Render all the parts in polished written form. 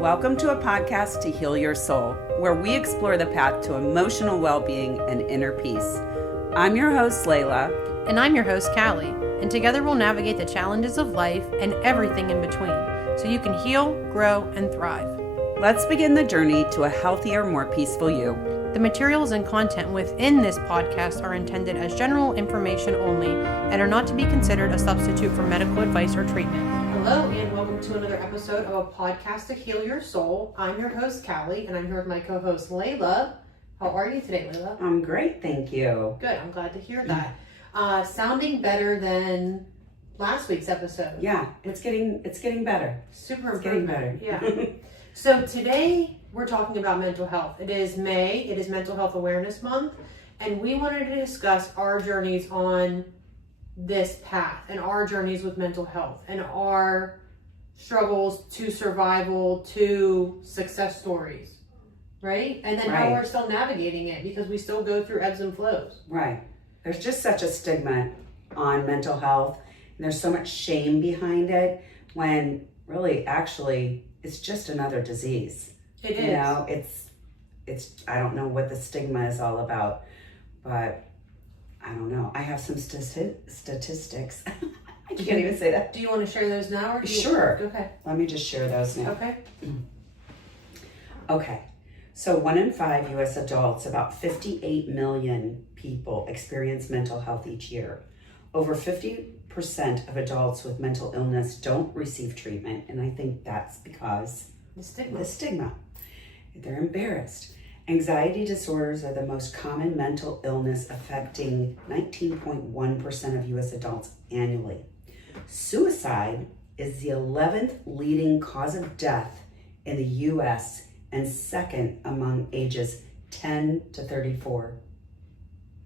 Welcome to a podcast to heal your soul, where we explore the path to emotional well-being and inner peace. I'm your host, Lela. And I'm your host, Calli. And together we'll navigate the challenges of life and everything in between, so you can heal, grow, and thrive. Let's begin the journey to a healthier, more peaceful you. The materials and content within this podcast are intended as general information only and are not to be considered a substitute for medical advice or treatment. Hello and welcome to another episode of a podcast to heal your soul. I'm your host, Calli, and I'm here with my co-host, Lela. How are you today, Lela? I'm great, thank you. Good, I'm glad to hear that. Sounding better than last week's episode. Yeah, it's getting better. Super It's getting improvement. better. Yeah. So today we're talking about mental health. It is May, it is Mental Health Awareness Month, and we wanted to discuss our journeys on this path and our journeys with mental health and our struggles to survival to success stories, right? And then how we're still navigating it because we still go through ebbs and flows. Right. There's just such a stigma on mental health, and there's so much shame behind it when really, actually, it's just another disease. It is. You know, it's I don't know what the stigma is all about, but I don't know. I have some statistics. I can't even say that. Do you want to share those now? Or Sure. Okay. Let me just share those now. Okay. Okay. So 1 in 5 U.S. adults, about 58 million people, experience mental health each year. Over 50% of adults with mental illness don't receive treatment, and I think that's because The stigma. They're embarrassed. Anxiety disorders are the most common mental illness, affecting 19.1% of U.S. adults annually. Suicide is the 11th leading cause of death in the U.S. and second among ages 10 to 34.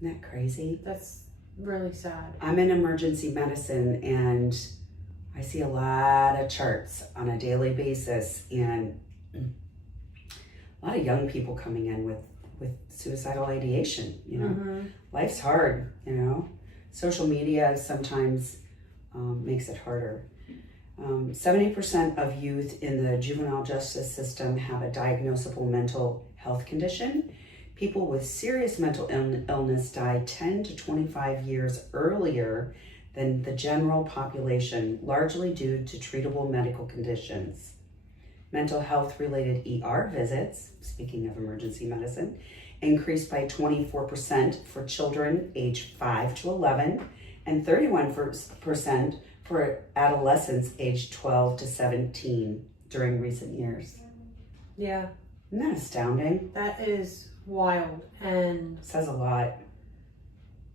Isn't that crazy? That's really sad. I'm in emergency medicine and I see a lot of charts on a daily basis and a lot of young people coming in with suicidal ideation, you know. Mm-hmm. Life's hard, you know. Social media sometimes makes it harder. 70% of youth in the juvenile justice system have a diagnosable mental health condition. People with serious mental illness die 10 to 25 years earlier than the general population, largely due to treatable medical conditions. Mental health related ER visits, speaking of emergency medicine, increased by 24% for children aged 5 to 11 and 31% for adolescents aged 12 to 17 during recent years. Yeah. Isn't that astounding? That is wild. And It says a lot.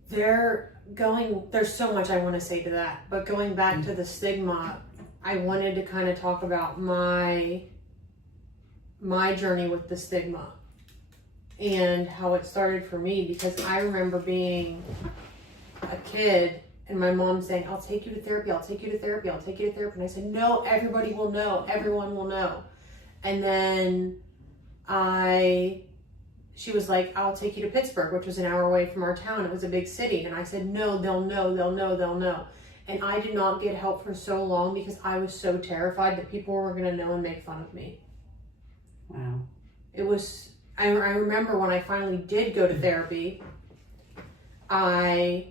there's so much I want to say to that, but going back to the stigma, I wanted to kind of talk about my journey with the stigma and how it started for me, because I remember being a kid and my mom saying, I'll take you to therapy, I'll take you to therapy, I'll take you to therapy. And I said, no, everybody will know, everyone will know. And then she was like, I'll take you to Pittsburgh, which was an hour away from our town. It was a big city. And I said, no, they'll know. And I did not get help for so long because I was so terrified that people were going to know and make fun of me. Wow. I remember when I finally did go to therapy, I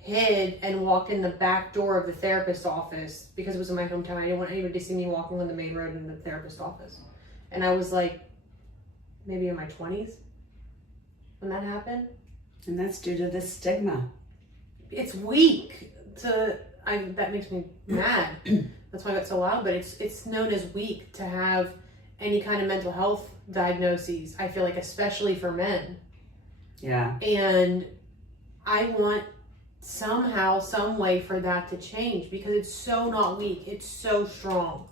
hid and walked in the back door of the therapist's office because it was in my hometown. I didn't want anybody to see me walking on the main road in the therapist's office. And I was like, maybe in my 20s when that happened. And that's due to the stigma. It's weak that makes me mad. That's why I got so loud, but it's known as weak to have any kind of mental health diagnoses. I feel like, especially for men. Yeah. And I want somehow, some way for that to change because it's so not weak. It's so strong.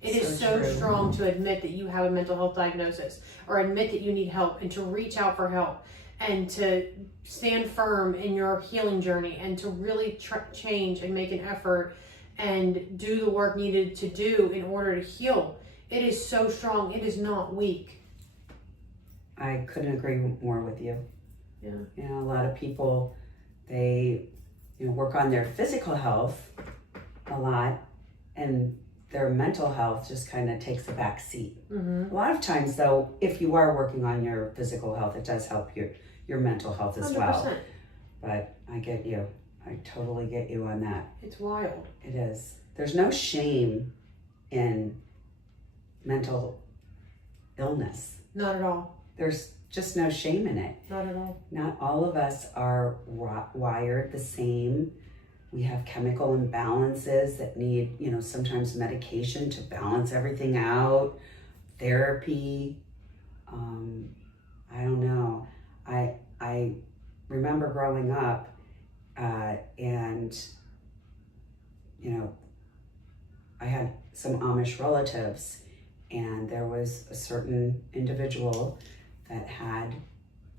It is so strong to admit that you have a mental health diagnosis or admit that you need help and to reach out for help and to stand firm in your healing journey and to really change and make an effort and do the work needed to do in order to heal. It is so strong. It is not weak. I couldn't agree more with you. Yeah. You know, a lot of people, they work on their physical health a lot, and their mental health just kind of takes a back seat. Mm-hmm. A lot of times, though, if you are working on your physical health, it does help your mental health as 100%. well. But I get you. I totally get you on that. It's wild. It is. There's no shame in mental illness. Not at all. There's just no shame in it. Not at all. Not all of us are wired the same. We have chemical imbalances that need, sometimes medication to balance everything out, therapy. I don't know. I remember growing up and, I had some Amish relatives, and there was a certain individual that had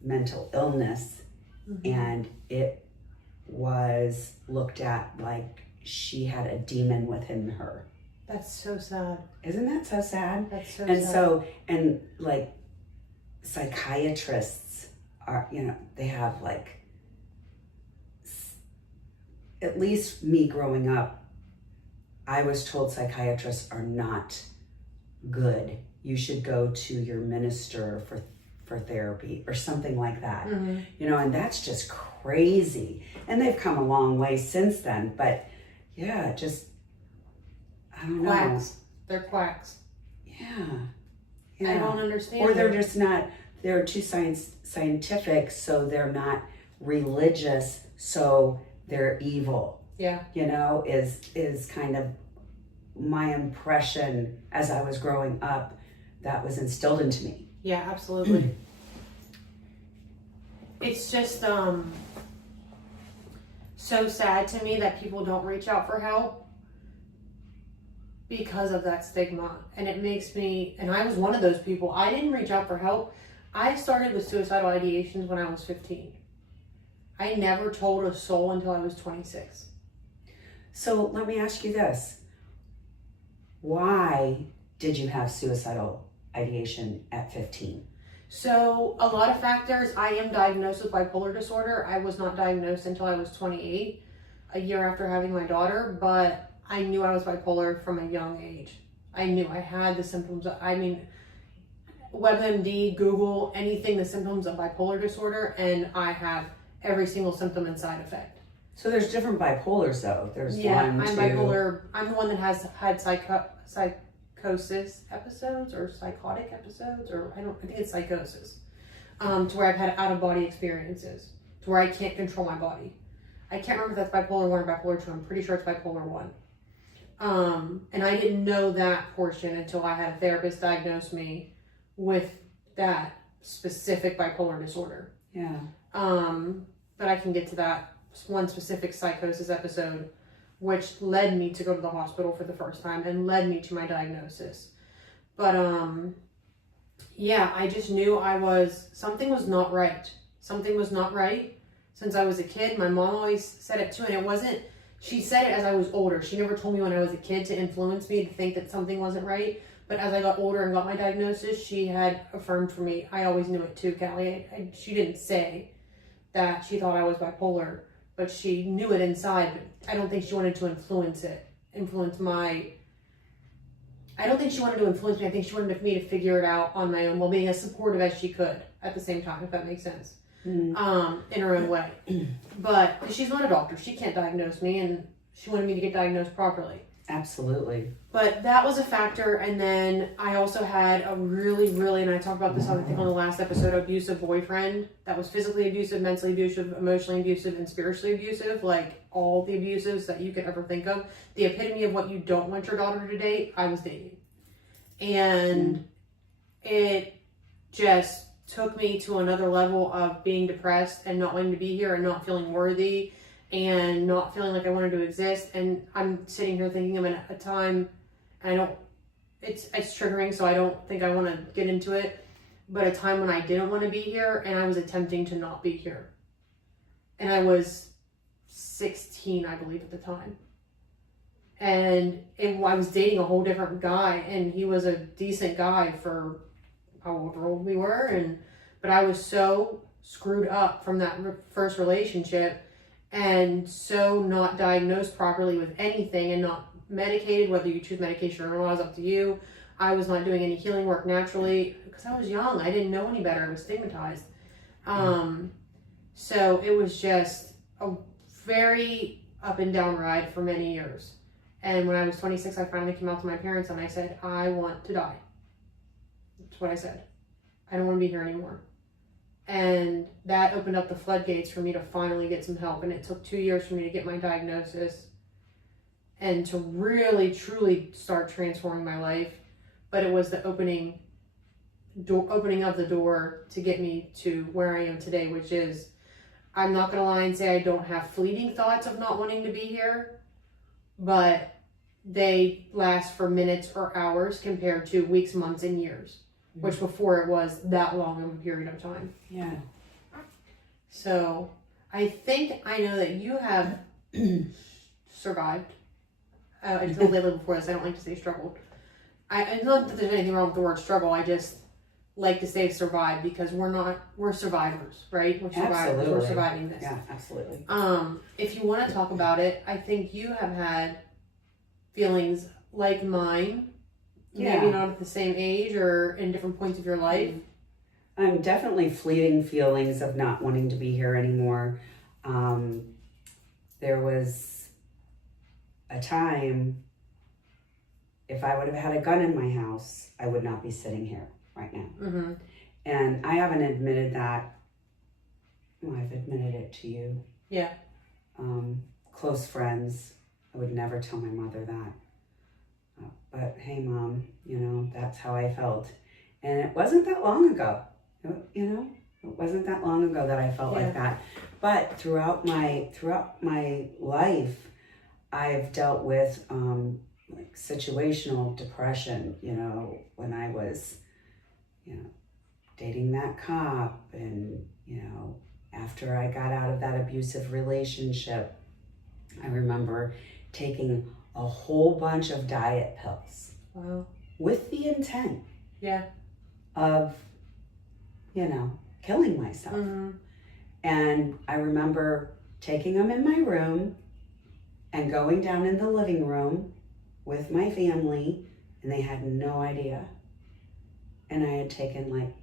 mental illness, Mm-hmm. and it was looked at like she had a demon within her. That's so sad. Isn't that so sad? That's so And sad. so, and like psychiatrists are, they have like, at least me growing up, I was told psychiatrists are not good. You should go to your minister for therapy or something like that. Mm-hmm. And that's just crazy. And they've come a long way since then. But yeah, just, I don't know. Quacks. They're quacks. Yeah. I don't understand. Or they're just not, they're too scientific, so they're not religious, so they're evil. Yeah. Is kind of my impression as I was growing up, that was instilled into me. Yeah, absolutely. It's just so sad to me that people don't reach out for help because of that stigma. And it makes me, and I was one of those people, I didn't reach out for help. I started with suicidal ideations when I was 15. I never told a soul until I was 26. So let me ask you this. Why did you have suicidal ideation at 15? So a lot of factors. I am diagnosed with bipolar disorder. I was not diagnosed until I was 28, a year after having my daughter, but I knew I was bipolar from a young age. I knew I had the symptoms. WebMD, Google, anything, the symptoms of bipolar disorder, and I have every single symptom and side effect. So there's different bipolars though. There's I'm one, two. bipolar. I'm the one that has had psychosis episodes or psychotic episodes, or I think it's psychosis, to where I've had out of body experiences, to where I can't control my body. I can't remember if that's bipolar 1 or bipolar 2. I'm pretty sure it's bipolar 1. And I didn't know that portion until I had a therapist diagnose me with that specific bipolar disorder. Yeah. But I can get to that one specific psychosis episode, which led me to go to the hospital for the first time and led me to my diagnosis. But I just knew something was not right. Something was not right since I was a kid. My mom always said it too, and she said it as I was older. She never told me when I was a kid to influence me to think that something wasn't right. But as I got older and got my diagnosis, she had affirmed for me. I always knew it too, Calli. She didn't say that she thought I was bipolar, but she knew it inside. But I don't think she wanted to influence me. I don't think she wanted to influence me. I think she wanted me to figure it out on my own while being as supportive as she could at the same time, if that makes sense. In her own way. But she's not a doctor. She can't diagnose me, and she wanted me to get diagnosed properly. Absolutely. But that was a factor. And then I also had a really, really, and I talked about this, I think, on the last episode, abusive boyfriend that was physically abusive, mentally abusive, emotionally abusive, and spiritually abusive. Like all the abusives that you could ever think of. The epitome of what you don't want your daughter to date, I was dating. And it just took me to another level of being depressed and not wanting to be here and not feeling worthy and not feeling like I wanted to exist. And I'm sitting here thinking I'm in a time, and it's triggering, so I don't think I want to get into it, but a time when I didn't want to be here and I was attempting to not be here. And I was 16, I believe, at the time. And I was dating a whole different guy, and he was a decent guy for however old we were, but I was so screwed up from that first relationship and so not diagnosed properly with anything and not medicated, whether you choose medication or not is up to you. I was not doing any healing work naturally because I was young. I didn't know any better. I was stigmatized. So it was just a very up and down ride for many years. And when I was 26, I finally came out to my parents and I said, I want to die. That's what I said. I don't want to be here anymore. And that opened up the floodgates for me to finally get some help. And it took 2 years for me to get my diagnosis and to really, truly start transforming my life. But it was the opening of the door to get me to where I am today, which is, I'm not going to lie and say I don't have fleeting thoughts of not wanting to be here, but they last for minutes or hours compared to weeks, months, and years, which before it was that long of a period of time. Yeah. So I think I know that you have survived. I told Lela before this, I don't like to say struggled. I not that there's anything wrong with the word struggle, I just like to say survive because we're survivors, right? We're survivors. Absolutely. We're surviving this. Yeah, absolutely. If you want to talk about it, I think you have had feelings like mine, maybe not at the same age or in different points of your life. Definitely fleeting feelings of not wanting to be here anymore. There was a time, if I would have had a gun in my house, I would not be sitting here right now. Mm-hmm. And I haven't admitted that. Well, I've admitted it to you. Yeah. Close friends, I would never tell my mother that. But hey, Mom, that's how I felt. And it wasn't that long ago. It wasn't that long ago that I felt like that. But throughout my life, I've dealt with like situational depression, when I was, dating that cop, and, after I got out of that abusive relationship, I remember taking a whole bunch of diet pills. Wow. With the intent of, killing myself. Mm-hmm. And I remember taking them in my room and going down in the living room with my family, and they had no idea. And I had taken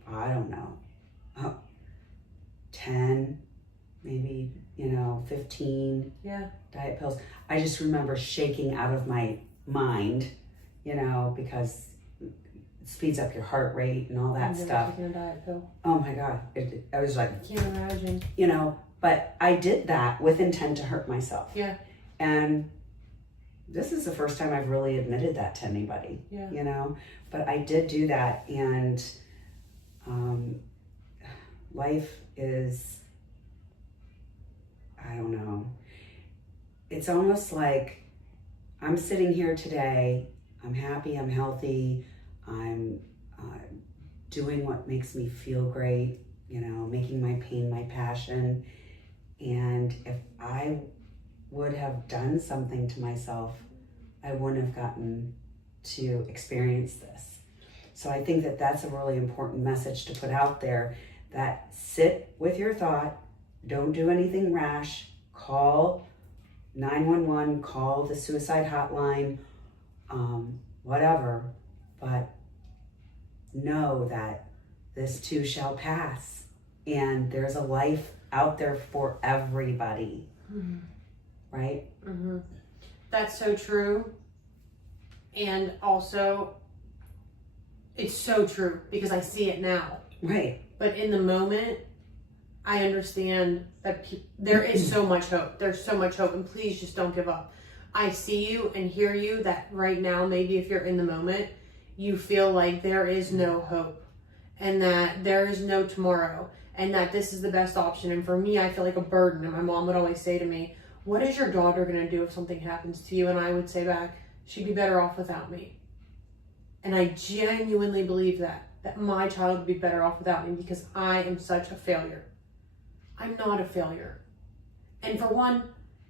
10, maybe, 15 diet pills. I just remember shaking out of my mind, because it speeds up your heart rate and all that stuff. Taking a diet pill. Oh my God. I was like, I can't imagine. But I did that with intent to hurt myself. Yeah. And this is the first time I've really admitted that to anybody, but I did do that. And life is, I don't know, it's almost like I'm sitting here today, I'm happy, I'm healthy, I'm doing what makes me feel great, making my pain my passion. And if I would have done something to myself, I wouldn't have gotten to experience this. So I think that that's a really important message to put out there, that sit with your thought, don't do anything rash, call 911, call the suicide hotline, whatever, but know that this too shall pass, and there's a life out there for everybody. Mm-hmm. Right? Mm-hmm. That's so true. And also, it's so true because I see it now. Right. But in the moment, I understand that there is so much hope. There's so much hope, and please just don't give up. I see you and hear you that right now, maybe if you're in the moment, you feel like there is no hope and that there is no tomorrow and that this is the best option. And for me, I feel like a burden. And my mom would always say to me, what is your daughter going to do if something happens to you? And I would say back, she'd be better off without me. And I genuinely believe that my child would be better off without me because I am such a failure. I'm not a failure. And for one,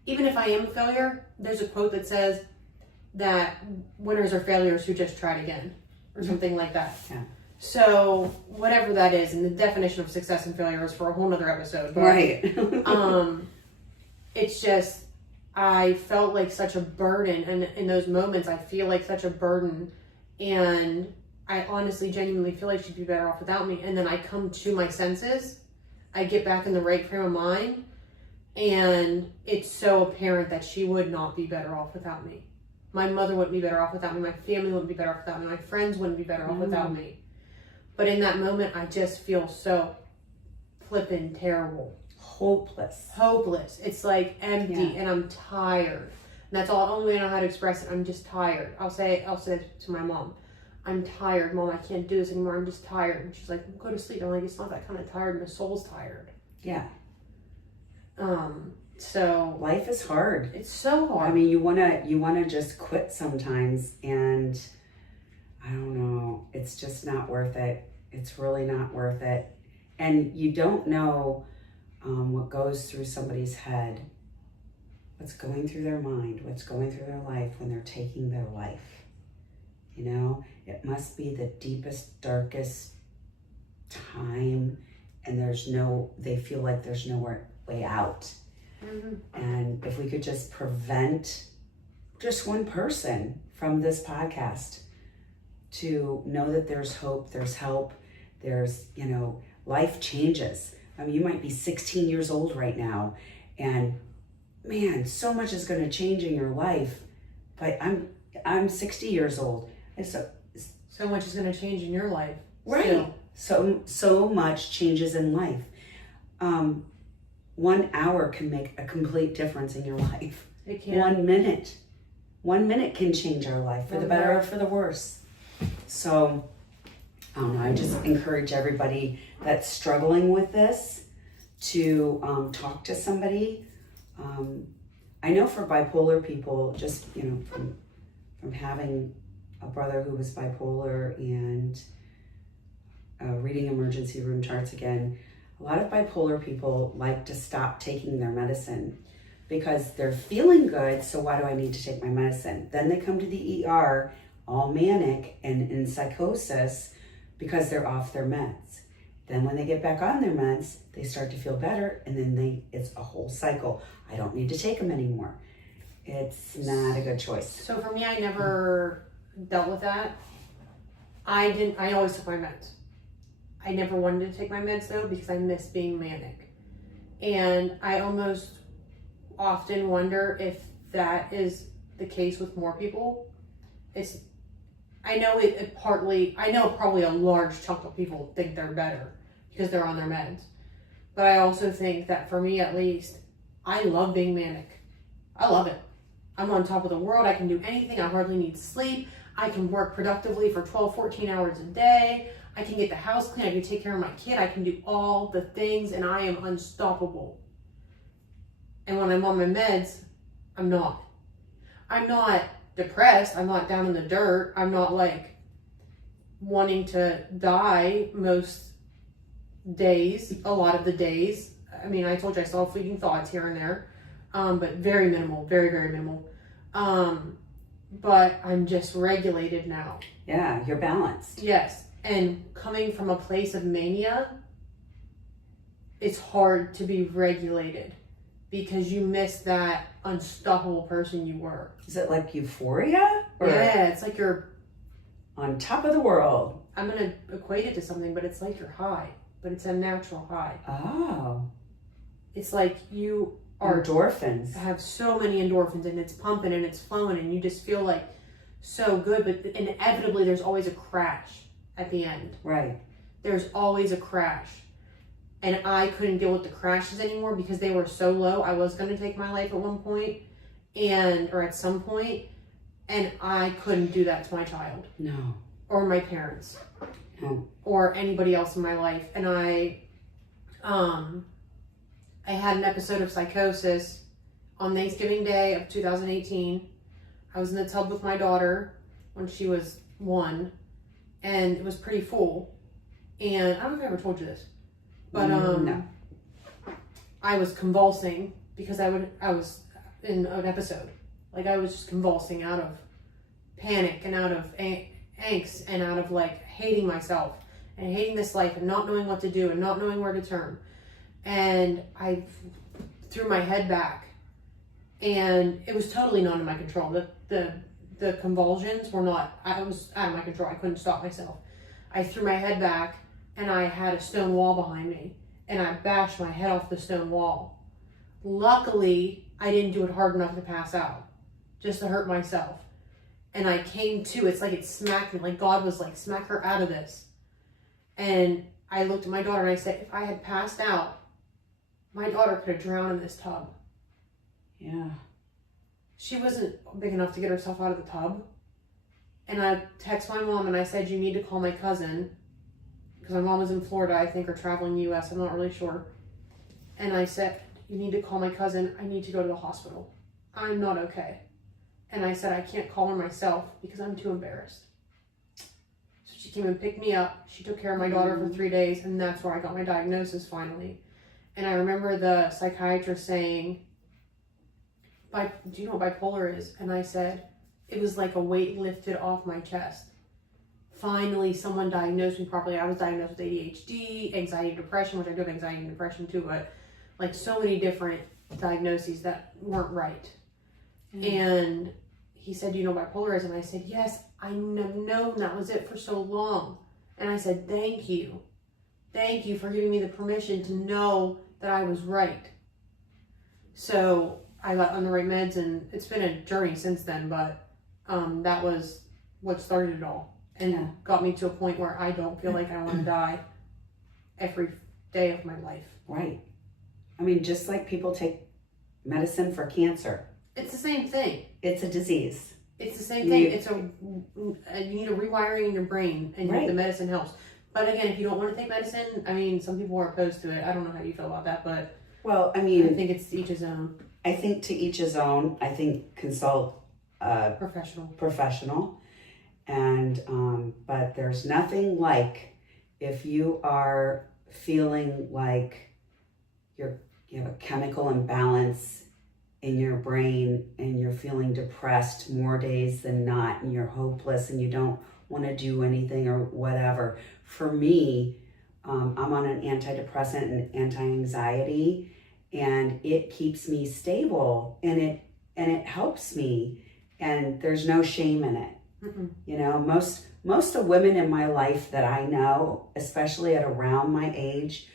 even if I am a failure, there's a quote that says that winners are failures who just tried again or something like that. Yeah. So whatever that is, and the definition of success and failure is for a whole nother episode. But, right. it's just, I felt like such a burden, and in those moments I feel like such a burden, and I honestly genuinely feel like she'd be better off without me. And then I come to my senses, I get back in the right frame of mind, and it's so apparent that she would not be better off without me. My mother wouldn't be better off without me, my family wouldn't be better off without me, my friends wouldn't be better off without me. But in that moment I just feel so flippin' terrible. Hopeless. It's like empty, and I'm tired. And that's all. The only way I know how to express it. I'm just tired. I'll say it to my mom. I'm tired, Mom. I can't do this anymore. I'm just tired. And she's like, well, go to sleep. I'm like, it's not that kind of tired. My soul's tired. Yeah. So life is hard. It's so hard. I mean, you wanna just quit sometimes, and I don't know. It's just not worth it. It's really not worth it. And you don't know what goes through somebody's head, what's going through their mind, what's going through their life when they're taking their life. You know, it must be the deepest, darkest time, and they feel like there's nowhere way out. And if we could just prevent just one person from this podcast to know that there's hope, there's help, there's, life changes. I mean, you might be 16 years old right now, and man, so much is going to change in your life. But I'm 60 years old, and so much is going to change in your life. Right. Still. So much changes in life. 1 hour can make a complete difference in your life. It can. 1 minute can change our life for the better or for the worse. So I don't know, I just encourage everybody that's struggling with this to talk to somebody. I know for bipolar people, just, from having a brother who was bipolar and reading emergency room charts again, a lot of bipolar people like to stop taking their medicine because they're feeling good, so why do I need to take my medicine? Then they come to the ER all manic and in psychosis because they're off their meds. Then when they get back on their meds, they start to feel better, and then it's a whole cycle. I don't need to take them anymore. It's not a good choice. So for me, I never dealt with that. I always took my meds. I never wanted to take my meds though because I miss being manic. And I almost often wonder if that is the case with more people. I know probably a large chunk of people think they're better because they're on their meds. But I also think that for me at least, I love being manic. I love it. I'm on top of the world. I can do anything. I hardly need sleep. I can work productively for 12, 14 hours a day. I can get the house clean. I can take care of my kid. I can do all the things, and I am unstoppable. And when I'm on my meds, I'm not. I'm not depressed. I'm not down in the dirt. I'm not like wanting to die most days, a lot of the days. I mean, I told you I still have fleeting thoughts here and there, but very minimal, very, very minimal. But I'm just regulated now. Yeah, you're balanced. Yes. And coming from a place of mania, it's hard to be regulated because you miss that unstoppable person you were. Is it like euphoria? Or yeah, it's like you're on top of the world. I'm going to equate it to something, but it's like you're high, but it's a natural high. Oh. It's like you endorphins. Have so many endorphins, and it's pumping and it's flowing, and you just feel like so good, but inevitably there's always a crash at the end. Right. There's always a crash. And I couldn't deal with the crashes anymore because they were so low. I was going to take my life at one point or at some point, and I couldn't do that to my child. No. Or my parents. No. Or anybody else in my life. And I had an episode of psychosis on Thanksgiving Day of 2018. I was in the tub with my daughter when she was 1, and it was pretty full. And I don't know if I ever told you this, but no. I was convulsing because I was in an episode. Like I was just convulsing out of panic and out of angst and out of like hating myself and hating this life and not knowing what to do and not knowing where to turn. And I threw my head back And it was totally not in my control. The convulsions were not, I was out of my control. I couldn't stop myself. I threw my head back and I had a stone wall behind me and I bashed my head off the stone wall. Luckily, I didn't do it hard enough to pass out, just to hurt myself. And I came to, it's like it smacked me, like God was like, smack her out of this. And I looked at my daughter and I said, if I had passed out, my daughter could have drowned in this tub. Yeah. She wasn't big enough to get herself out of the tub. And I texted my mom and I said, you need to call my cousin. Because my mom was in Florida, I think, or traveling the U.S. I'm not really sure. And I said, you need to call my cousin. I need to go to the hospital. I'm not okay. And I said, I can't call her myself because I'm too embarrassed. So she came and picked me up. She took care of my daughter for 3 days. And that's where I got my diagnosis finally. And I remember the psychiatrist saying, do you know what bipolar is? And I said, it was like a weight lifted off my chest. Finally, someone diagnosed me properly. I was diagnosed with ADHD, anxiety, depression, which I do have anxiety and depression too, but like so many different diagnoses that weren't right. And he said, do you know what bipolar is? And I said, yes, I have known that was it for so long. And I said, thank you. Thank you for giving me the permission to know that I was right. So I got on the right meds, and it's been a journey since then, but that was what started it all and got me to a point where I don't feel like I want to die every day of my life. Right. I mean, just like people take medicine for cancer. It's the same thing. It's a disease. It's the same thing. You need a rewiring in your brain, and the medicine helps. But again, if you don't want to take medicine, I mean, some people are opposed to it. I don't know how you feel about that, but well, I mean, I think it's to each his own. I think to each his own. I think consult a professional. And but there's nothing like if you are feeling like you have a chemical imbalance in your brain and you're feeling depressed more days than not and you're hopeless and you don't want to do anything or whatever. For me, I'm on an antidepressant and anti-anxiety, and it keeps me stable and it helps me, and there's no shame in it. Mm-mm. You know, most of the women in my life that I know, especially at around my age,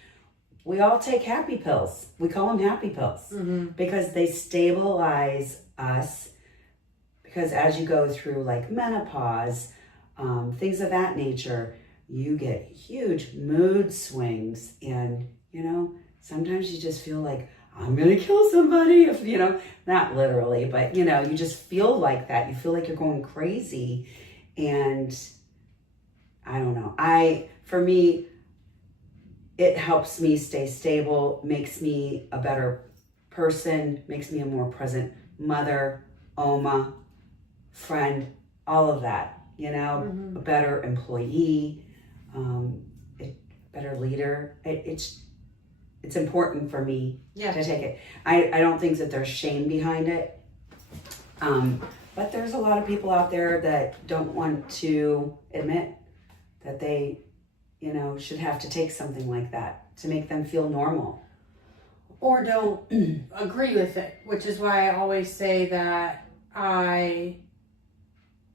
we all take happy pills. We call them happy pills because they stabilize us. Because as you go through like menopause, things of that nature, you get huge mood swings, and you know, sometimes you just feel like I'm gonna kill somebody, if you know, not literally, but you know, you just feel like that. You feel like you're going crazy, and I don't know. For me, it helps me stay stable, makes me a better person, makes me a more present mother, Oma, friend, all of that, you know, a better employee, better leader. It's important for me to take it. I don't think that there's shame behind it. But there's a lot of people out there that don't want to admit that they, you know, should have to take something like that to make them feel normal. Or don't agree with it, which is why I always say that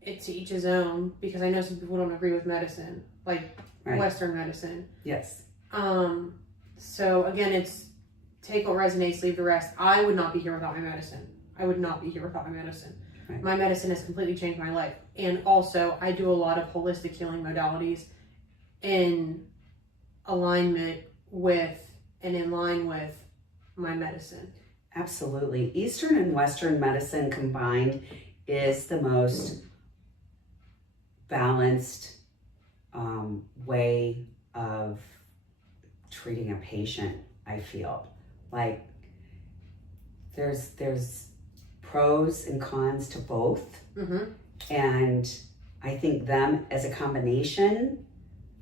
it's to each his own, because I know some people don't agree with medicine, like Western medicine. Yes. So again, it's take what resonates, leave the rest. I would not be here without my medicine. I would not be here without my medicine. Right. My medicine has completely changed my life. And also, I do a lot of holistic healing modalities in alignment with and in line with my medicine. Absolutely. Eastern and Western medicine combined is the most balanced way of treating a patient, I feel. Like there's pros and cons to both. And I think them as a combination,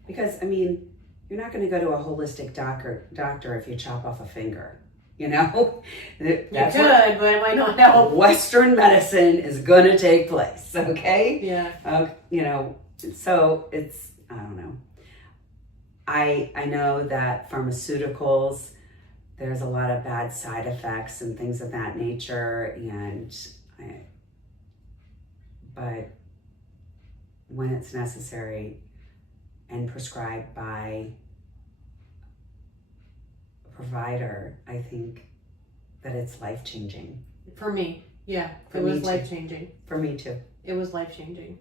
because I mean, you're not going to go to a holistic doctor if you chop off a finger, you know? That's you could, but it might not help. Western medicine is going to take place, okay? Yeah. You know, so it's, I don't know. I know that pharmaceuticals, there's a lot of bad side effects and things of that nature, but when it's necessary and prescribed by a provider, I think that it's life-changing. For me, yeah, For me was too. life-changing. For me too. It was life-changing.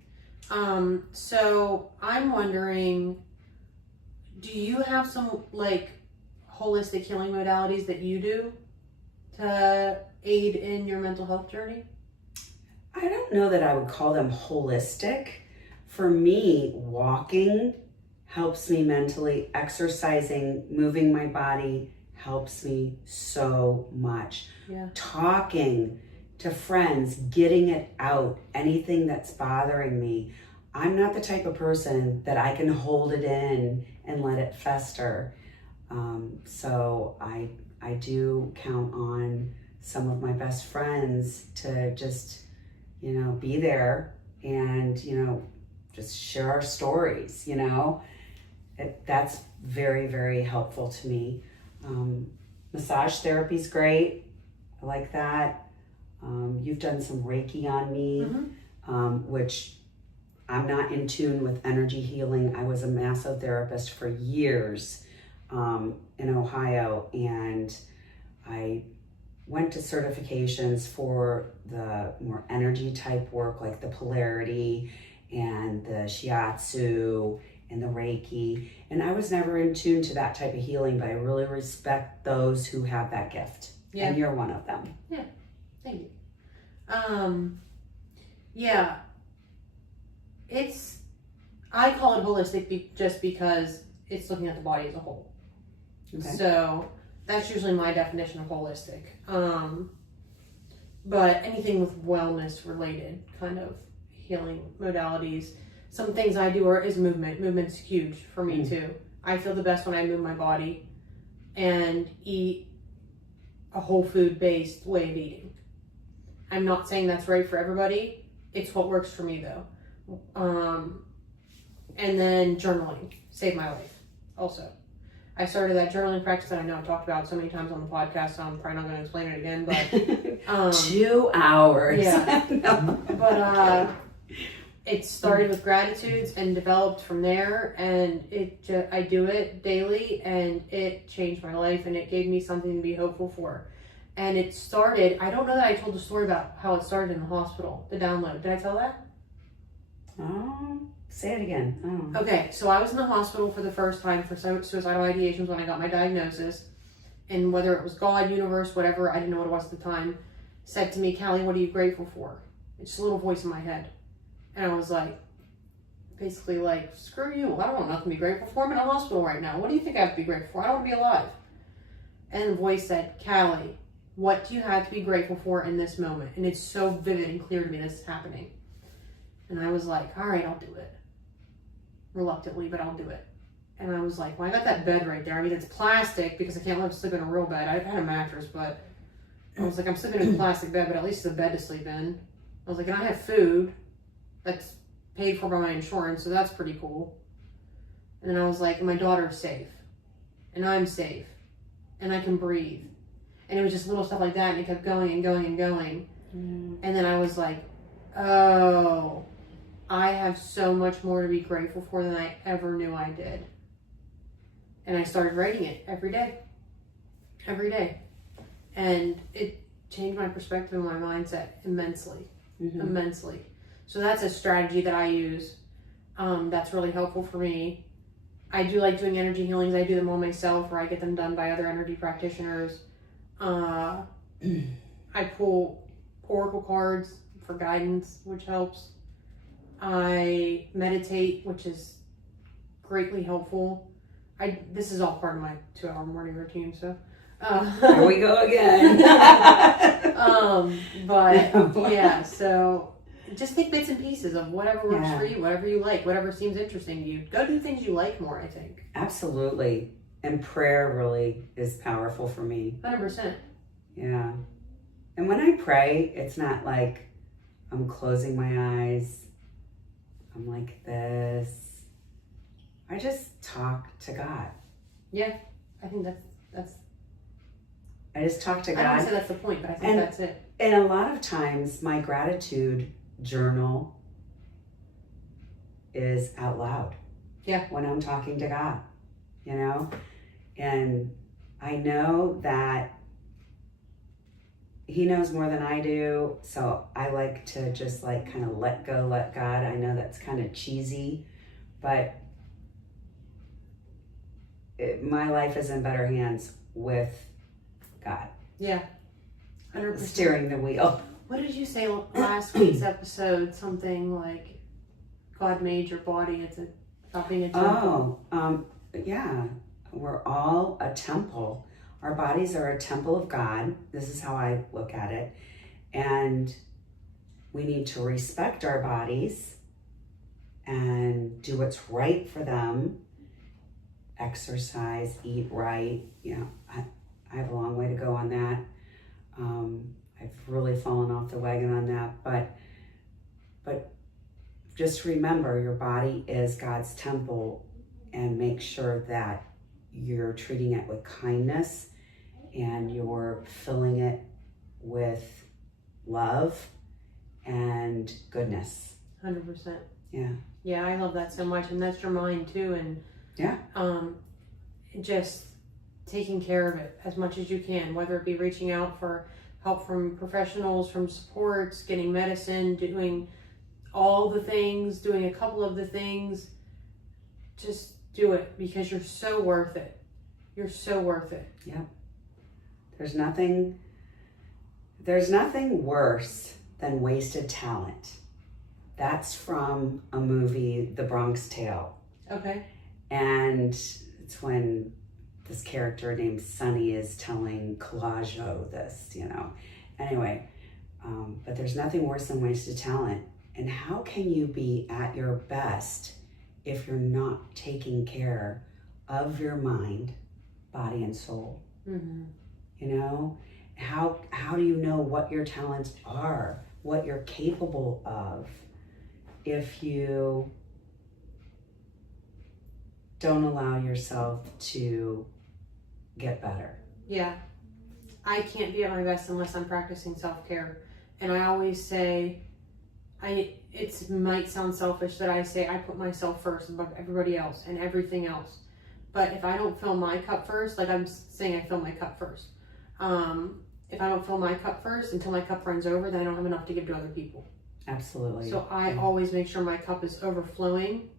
So I'm wondering, do you have some like holistic healing modalities that you do to aid in your mental health journey? I don't know that I would call them holistic. For me, walking helps me mentally. Exercising, moving my body helps me so much. Yeah. Talking to friends, getting it out, anything that's bothering me. I'm not the type of person that I can hold it in and let it fester. So I do count on some of my best friends to just, be there and, just share our stories, That's very, very helpful to me. Massage therapy is great. I like that. You've done some Reiki on me, which I'm not in tune with energy healing. I was a massotherapist for years in Ohio, and I went to certifications for the more energy type work, like the polarity and the shiatsu and the Reiki. And I was never in tune to that type of healing, but I really respect those who have that gift. Yeah. And you're one of them. Yeah, thank you. Yeah, I call it holistic just because it's looking at the body as a whole. Okay. So that's usually my definition of holistic. But anything with wellness related kind of healing modalities. Some things I do is movement. Movement's huge for me too. I feel the best when I move my body and eat a whole food based way of eating. I'm not saying that's right for everybody. It's what works for me though. And then journaling saved my life also. I started that journaling practice that I know I've talked about so many times on the podcast, so I'm probably not going to explain it again, but 2 hours. Yeah. No. But it started with gratitudes and developed from there, and I do it daily, and it changed my life, and it gave me something to be hopeful for. And it started, I don't know that I told the story about how it started in the hospital, the download. Did I tell that? Say it again. Okay, so I was in the hospital for the first time for suicidal ideations when I got my diagnosis. And whether it was God, universe, whatever, I didn't know what it was at the time, said to me, Calli, what are you grateful for? It's just a little voice in my head. And I was like, basically like, screw you. I don't want nothing to be grateful for. I'm in a hospital right now. What do you think I have to be grateful for? I don't want to be alive. And the voice said, Calli, what do you have to be grateful for in this moment? And it's so vivid and clear to me this is happening. And I was like, all right, I'll do it. Reluctantly, but I'll do it. And I was like, well, I got that bed right there. I mean, it's plastic because I can't sleep in a real bed. I had a mattress, but I was like, I'm sleeping in a plastic bed, but at least it's a bed to sleep in. I was like, and I have food that's paid for by my insurance, so that's pretty cool. And then I was like, and my daughter's safe. And I'm safe. And I can breathe. And it was just little stuff like that, and it kept going and going and going. And then I was like, oh, I have so much more to be grateful for than I ever knew I did. And I started writing it every day. And it changed my perspective and my mindset immensely. Immensely. So that's a strategy that I use that's really helpful for me. I do like doing energy healings. I do them all myself, or I get them done by other energy practitioners. I pull oracle cards for guidance, which helps. I meditate, which is greatly helpful. This is all part of my 2-hour morning routine, so. Here we go again. But yeah, so just take bits and pieces of whatever works for you, whatever you like, whatever seems interesting to you. Go do things you like more, I think. Absolutely. And prayer really is powerful for me. 100%. Yeah. And when I pray, it's not like I'm closing my eyes. I'm like this. I just talk to God. Yeah, I think that's I just talk to I don't God. say that's the point, but I think that's it. And a lot of times my gratitude journal is out loud. Yeah. When I'm talking to God, you know? And I know that He knows more than I do, so I like to just like kind of let go, let God. I know that's kind of cheesy, but my life is in better hands with God. Yeah. 100%. Steering the wheel. What did you say last week's episode? Something like God made your body. It's about being a temple. Yeah. We're all a temple. Our bodies are a temple of God. This is how I look at it. And we need to respect our bodies and do what's right for them. Exercise, eat right. You know, I have a long way to go on that. I've really fallen off the wagon on that. But just remember, your body is God's temple, and make sure that you're treating it with kindness and you're filling it with love and goodness. 100%. Yeah. Yeah, I love that so much, and that's your mind too. And yeah, just taking care of it as much as you can, whether it be reaching out for help from professionals, from supports, getting medicine, doing all the things, doing a couple of the things. Just do it, because you're so worth it. You're so worth it. Yep. There's nothing worse than wasted talent. That's from a movie, The Bronx Tale. Okay. And it's when this character named Sonny is telling Collaggio this, you know. Anyway, but there's nothing worse than wasted talent. And how can you be at your best if you're not taking care of your mind, body, and soul? Mm-hmm. You know, how do you know what your talents are, what you're capable of, if you don't allow yourself to get better? Yeah. I can't be at my best unless I'm practicing self-care. And I always say, it might sound selfish that I say I put myself first above everybody else and everything else. But if I don't fill my cup first, like I'm saying, I fill my cup first. If I don't fill my cup first until my cup runs over, then I don't have enough to give to other people. Absolutely. So I always make sure my cup is overflowing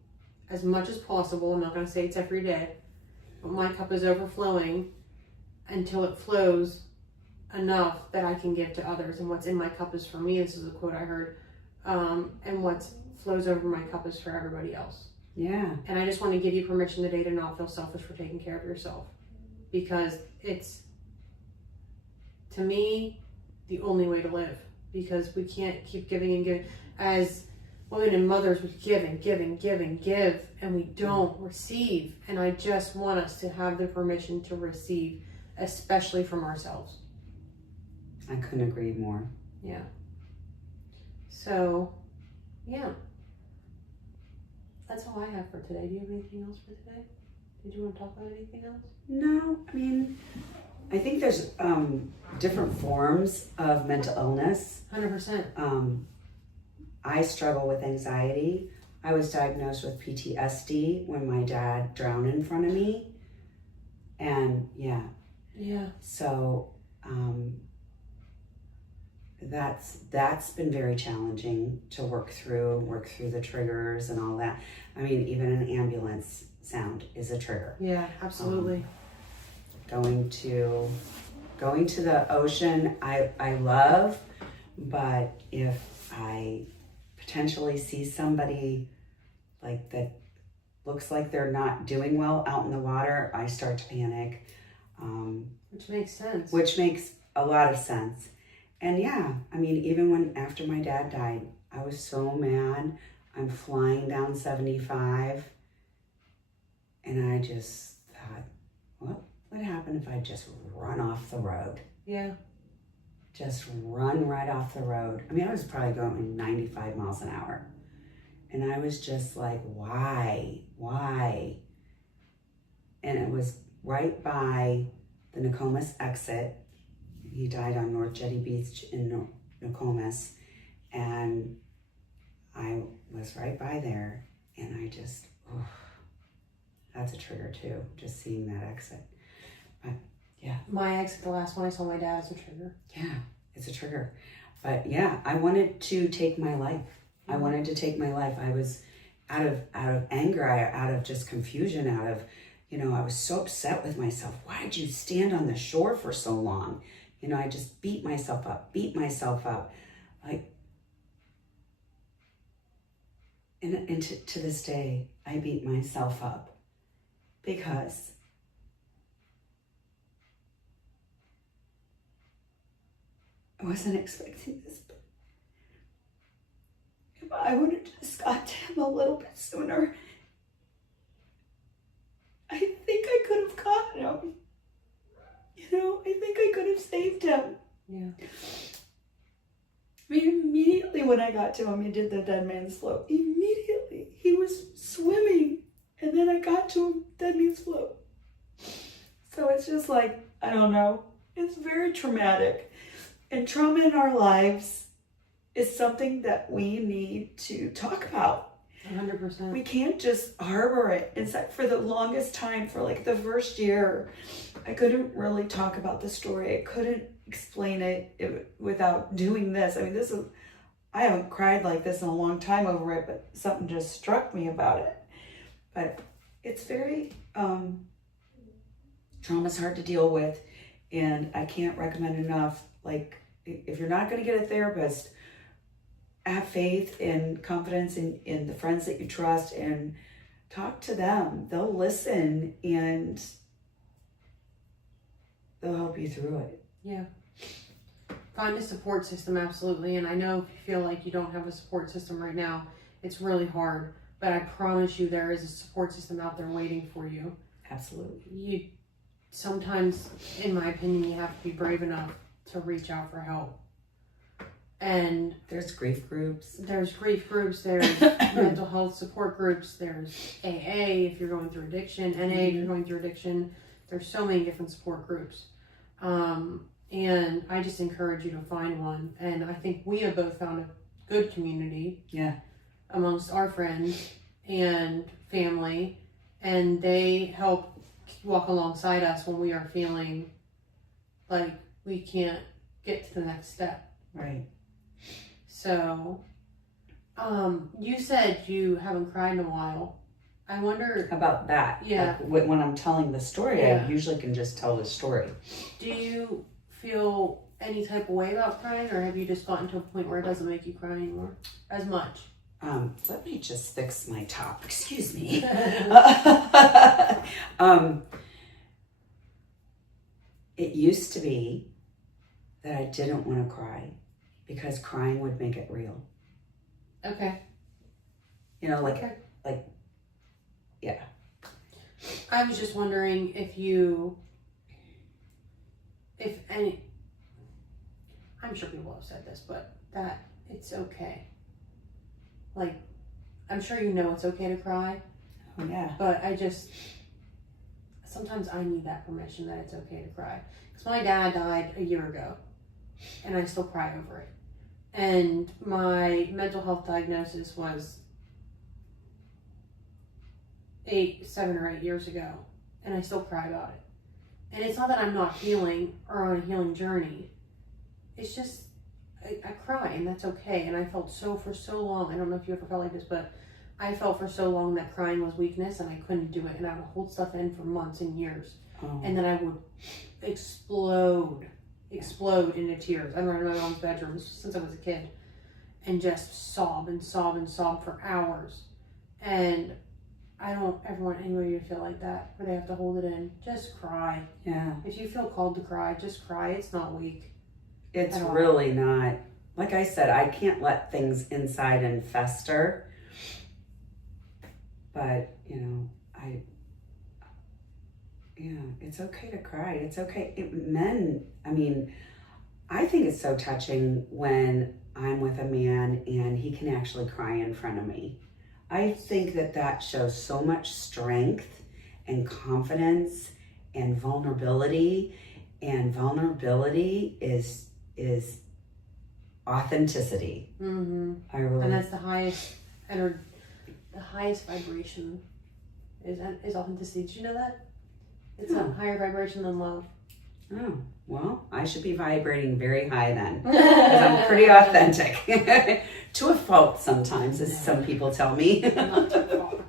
as much as possible. I'm not going to say it's every day, but my cup is overflowing until it flows enough that I can give to others. And what's in my cup is for me. This is a quote I heard. And what flows over my cup is for everybody else. Yeah. And I just want to give you permission today to not feel selfish for taking care of yourself, because it's, to me, the only way to live, because we can't keep giving and giving. As women and mothers, we give and give and give and give, and we don't receive. And I just want us to have the permission to receive, especially from ourselves. I couldn't agree more. Yeah. So, yeah. That's all I have for today. Do you have anything else for today? Did you want to talk about anything else? No, I mean, I think there's different forms of mental illness. 100%. I struggle with anxiety. I was diagnosed with PTSD when my dad drowned in front of me. And yeah. So that's been very challenging to work through the triggers and all that. I mean, even an ambulance sound is a trigger. Yeah, absolutely. Going to the ocean, I love, but if I potentially see somebody like that looks like they're not doing well out in the water, I start to panic. Which makes sense. Which makes a lot of sense. And yeah, I mean, even after my dad died, I was so mad. I'm flying down 75, and I just thought, what would happen if I just run off the road? Yeah. Just run right off the road. I mean, I was probably going 95 miles an hour. And I was just like, why? And it was right by the Nokomis exit He died on North Jetty Beach in Nokomis, and I was right by there, and I just, that's a trigger too, just seeing that exit. But yeah. My exit, the last one I saw my dad, is a trigger. Yeah, it's a trigger. But yeah, I wanted to take my life. I wanted to take my life. I was out of anger, out of just confusion, out of, I was so upset with myself. Why did you stand on the shore for so long? I just beat myself up. Like, and to this day, I beat myself up because I wasn't expecting this. But if I would have just got to him a little bit sooner, I think I could have caught him. I think I could have saved him. Yeah. I mean, immediately when I got to him, he did the dead man's float. Immediately, he was swimming, and then I got to him, dead man's float. So it's just like, I don't know. It's very traumatic. And trauma in our lives is something that we need to talk about. 100%. We can't just harbor it. In fact, for the longest time, for like the first year, I couldn't really talk about the story. I couldn't explain it without doing this. I mean, I haven't cried like this in a long time over it, but something just struck me about it. But it's very, trauma's hard to deal with, and I can't recommend enough. Like, if you're not going to get a therapist, have faith and confidence in the friends that you trust and talk to them. They'll listen and they'll help you through it. Yeah. Find a support system, absolutely. And I know if you feel like you don't have a support system right now, it's really hard. But I promise you there is a support system out there waiting for you. Absolutely. Sometimes, in my opinion, you have to be brave enough to reach out for help. And there's grief groups. There's mental health support groups, there's AA if you're going through addiction, NA if you're going through addiction. There's so many different support groups. And I just encourage you to find one. And I think we have both found a good community amongst our friends and family, and they help walk alongside us when we are feeling like we can't get to the next step. Right. So, you said you haven't cried in a while. I wonder about that. Yeah. Like, when I'm telling the story, I usually can just tell the story. Do you feel any type of way about crying, or have you just gotten to a point where it doesn't make you cry anymore as much? Let me just fix my top. Excuse me. It used to be that I didn't want to cry because crying would make it real. Okay. Yeah. I was just wondering if any, I'm sure people have said this, but that it's okay. Like, I'm sure you know it's okay to cry. Oh, yeah. But sometimes I need that permission that it's okay to cry. Because my dad died a year ago, and I still cry over it. And my mental health diagnosis was 7 or 8 years ago, and I still cry about it. And it's not that I'm not healing or on a healing journey. It's just, I cry, and that's okay. And I felt for so long, I don't know if you ever felt like this, but I felt for so long that crying was weakness, and I couldn't do it. And I would hold stuff in for months and years. Oh. And then I would explode into tears. I ran in my mom's bedroom since I was a kid and just sob for hours. And I don't ever want anybody to feel like that, where they have to hold it in. Just cry. Yeah. If you feel called to cry, just cry. It's not weak. It's really not. Like I said, I can't let things inside and fester. But, it's okay to cry. It's okay. I think it's so touching when I'm with a man and he can actually cry in front of me. I think that shows so much strength and confidence and vulnerability. And vulnerability is authenticity. Mm-hmm. And that's the highest vibration is authenticity. Did you know that? It's a higher vibration than love. Oh, well, I should be vibrating very high then. Because I'm pretty authentic. To a fault sometimes, as some people tell me. Not to a fault.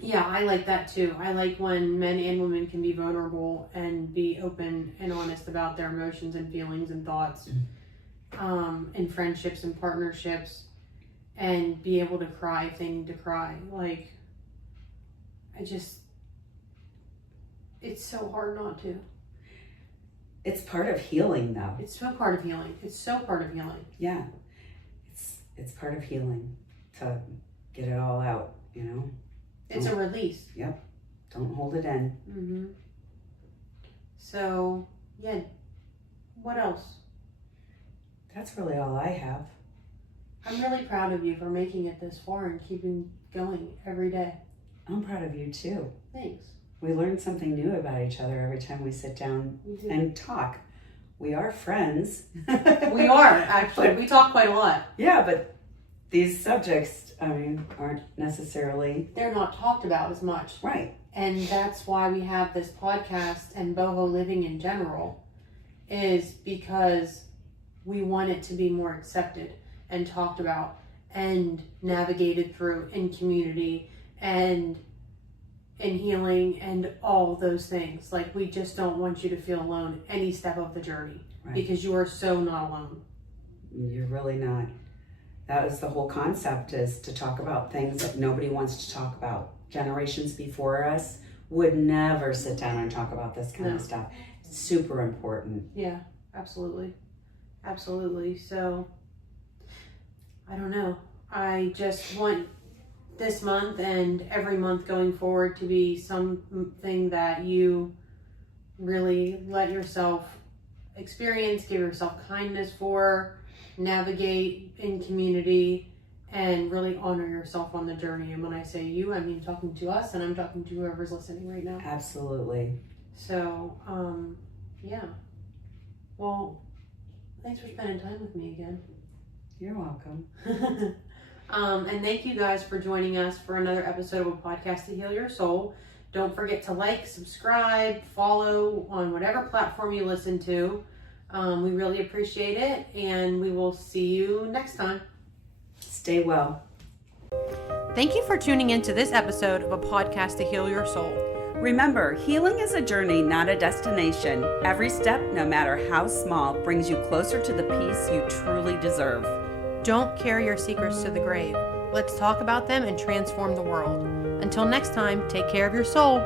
Yeah, I like that too. I like when men and women can be vulnerable and be open and honest about their emotions and feelings and thoughts in friendships and partnerships, and be able to cry thing to cry. Like, it's so hard not to. It's part of healing, though. It's so part of healing. It's so part of healing. Yeah. It's part of healing to get it all out, you know? It's a release. Yep. Don't hold it in. Mm-hmm. So, yeah. What else? That's really all I have. I'm really proud of you for making it this far and keeping going every day. I'm proud of you, too. Thanks. We learn something new about each other every time we sit down and talk. We are friends. We are, actually. We talk quite a lot. Yeah, but these subjects, aren't necessarily... They're not talked about as much. Right. And that's why we have this podcast and Beau-Ho living in general, is because we want it to be more accepted and talked about and navigated through in community and in healing and all those things. Like, we just don't want you to feel alone any step of the journey. Right. Because you are so not alone. You're really not. That was the whole concept, is to talk about things that nobody wants to talk about. Generations before us would never sit down and talk about this kind of stuff. It's super important. Yeah, absolutely. Absolutely. So, I don't know. I just want this month and every month going forward to be something that you really let yourself experience, give yourself kindness for, navigate in community, and really honor yourself on the journey. And when I say you, I mean talking to us, and I'm talking to whoever's listening right now. Absolutely. So, yeah. Well, thanks for spending time with me again. You're welcome. And thank you guys for joining us for another episode of a podcast to heal your soul. Don't forget to like, subscribe, follow on whatever platform you listen to. We really appreciate it, and we will see you next time. Stay well. Thank you for tuning in to this episode of a podcast to heal your soul. Remember, healing is a journey, not a destination. Every step, no matter how small, brings you closer to the peace you truly deserve. Don't carry your secrets to the grave. Let's talk about them and transform the world. Until next time, take care of your soul.